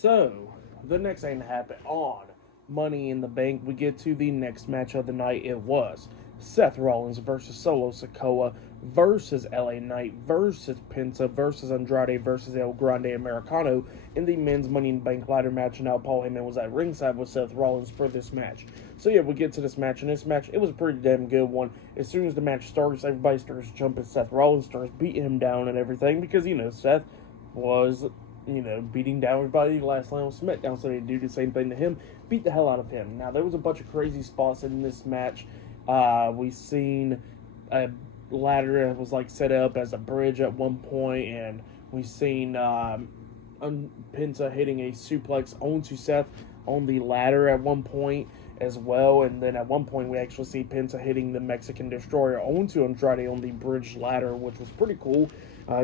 So, the next thing to happen on Money in the Bank, we get to the next match of the night. It was Seth Rollins versus Solo Sikoa versus LA Knight versus Penta versus Andrade versus El Grande Americano in the men's Money in the Bank ladder match. Now, Paul Heyman was at ringside with Seth Rollins for this match. So, yeah, we get to this match, and this match, it was a pretty damn good one. As soon as the match starts, everybody starts jumping. Seth Rollins starts beating him down and everything because, Seth was beating down everybody last night on SmackDown, so they do the same thing to him, beat the hell out of him. Now, there was a bunch of crazy spots in this match. We seen a ladder that was like set up as a bridge at one point, and we seen Penta hitting a suplex onto Seth on the ladder at one point as well, and then at one point we actually see Penta hitting the Mexican Destroyer onto Andrade on the bridge ladder, which was pretty cool,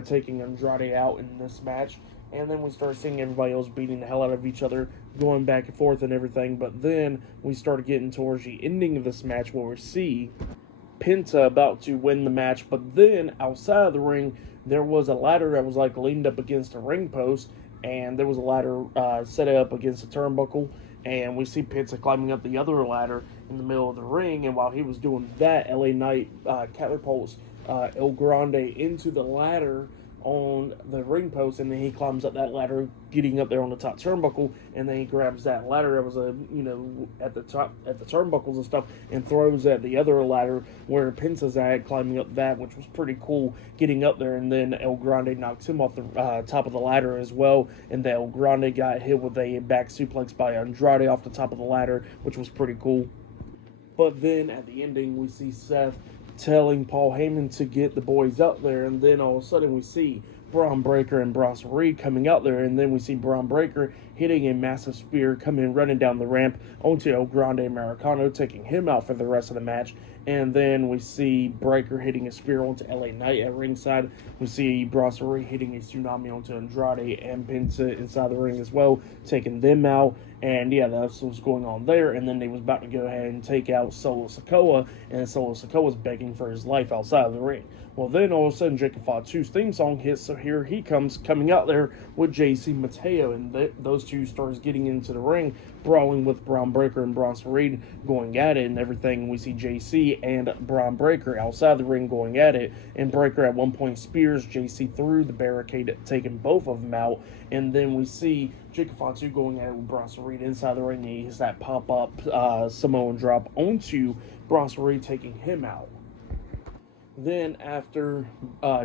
taking Andrade out in this match. And then we start seeing everybody else beating the hell out of each other, going back and forth and everything. But then we started getting towards the ending of this match where we see Penta about to win the match. But then outside of the ring, there was a ladder that was like leaned up against a ring post. And there was a ladder set up against a turnbuckle. And we see Penta climbing up the other ladder in the middle of the ring. And while he was doing that, LA Knight catapults El Grande into the ladder on the ring post, and then he climbs up that ladder, getting up there on the top turnbuckle, and then he grabs that ladder that was at the top at the turnbuckles and stuff, and throws at the other ladder where Penta's at, climbing up that, which was pretty cool, getting up there. And then El Grande knocks him off the top of the ladder as well, and then El Grande got hit with a back suplex by Andrade off the top of the ladder, which was pretty cool. But then at the ending, we see Seth telling Paul Heyman to get the boys up there, and then all of a sudden we see Braun Breaker and Bronson Reed coming out there, and then we see Braun Breaker hitting a massive spear, coming running down the ramp onto El Grande Americano, taking him out for the rest of the match. And then we see Breaker hitting a spear onto LA Knight at ringside. We see Bronson Reed hitting a tsunami onto Andrade and Penta inside the ring as well, taking them out. And yeah, that's what's going on there. And then they was about to go ahead and take out Solo Sikoa, and Solo Sikoa was begging for his life outside of the ring. Well, then all of a sudden, Jacob Fatu's theme song hits, so here he comes coming out there with JC Mateo, and those two starts getting into the ring, brawling with Braun Breaker and Bronson Reed, going at it and everything. We see JC and Braun Breaker outside the ring going at it, and Breaker at one point spears JC through the barricade, taking both of them out. And then we see Jacob Fatu going at it with Bronson Reed inside the ring, and he hits that pop-up Samoan drop onto Bronson Reed, taking him out. Then after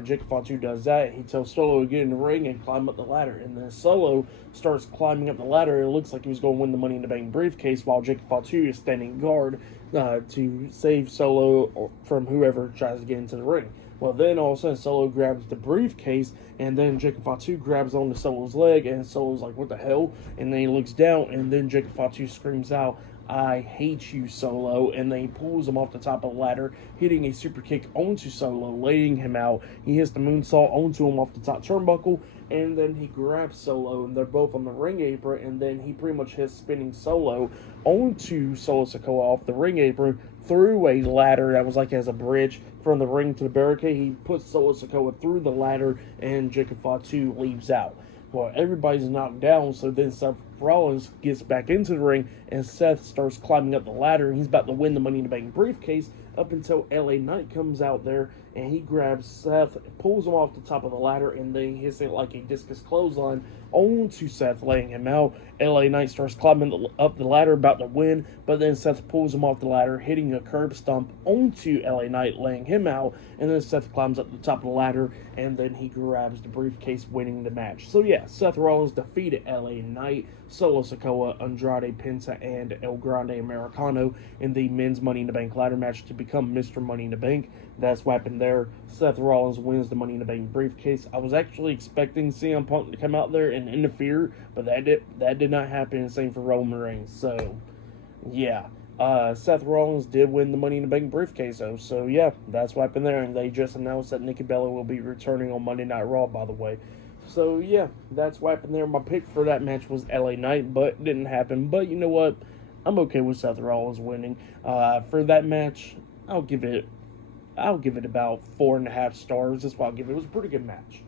Jacob Fatu does that, he tells Solo to get in the ring and climb up the ladder. And then Solo starts climbing up the ladder. It looks like he was going to win the Money in the Bank briefcase, while Jacob Fatu is standing guard to save Solo from whoever tries to get into the ring. Well, then all of a sudden Solo grabs the briefcase, and then Jacob Fatu grabs onto Solo's leg, and Solo's like, what the hell? And then he looks down, and then Jacob Fatu screams out, I hate you, Solo, and then he pulls him off the top of the ladder, hitting a super kick onto Solo, laying him out. He hits the moonsault onto him off the top turnbuckle, and then he grabs Solo, and they're both on the ring apron, and then he pretty much hits spinning Solo onto Solo Sikoa off the ring apron, through a ladder that was like as a bridge from the ring to the barricade. He puts Solo Sikoa through the ladder, and Jacob Fatu leaves out. Well, everybody's knocked down, so then Seth Rollins gets back into the ring, and Seth starts climbing up the ladder. He's about to win the Money in the Bank briefcase up until LA Knight comes out there, and he grabs Seth, pulls him off the top of the ladder, and then he hits it like a discus clothesline onto Seth, laying him out. LA Knight starts climbing up the ladder, about to win, but then Seth pulls him off the ladder, hitting a curb stomp onto LA Knight, laying him out, and then Seth climbs up the top of the ladder, and then he grabs the briefcase, winning the match. So yeah, Seth Rollins defeated LA Knight, Solo Sikoa, Andrade, Penta, and El Grande Americano in the men's Money in the Bank ladder match to become Mr. Money in the Bank. That's what happened there. Seth Rollins wins the Money in the Bank briefcase. I was actually expecting CM Punk to come out there and interfere, but that did not happen. Same for Roman Reigns. So, yeah. Seth Rollins did win the Money in the Bank briefcase, though. So, yeah, that's what happened there. And they just announced that Nikki Bella will be returning on Monday Night Raw, by the way. So, yeah, that's what happened there. My pick for that match was LA Knight, but it didn't happen. But you know what? I'm okay with Seth Rollins winning. For that match, I'll give it about 4.5 stars. That's what I'll give it. It was a pretty good match.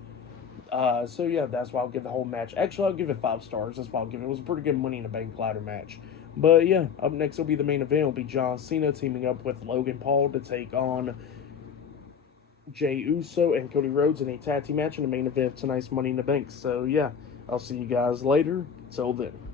So yeah, that's why I'll give the whole match. Actually, I'll give it 5 stars. That's why I'll give it. It was a pretty good Money in the Bank ladder match. But yeah, up next will be the main event. It'll be John Cena teaming up with Logan Paul to take on Jey Uso and Cody Rhodes in a tag team match in the main event of tonight's Money in the Bank. So yeah, I'll see you guys later. Till then.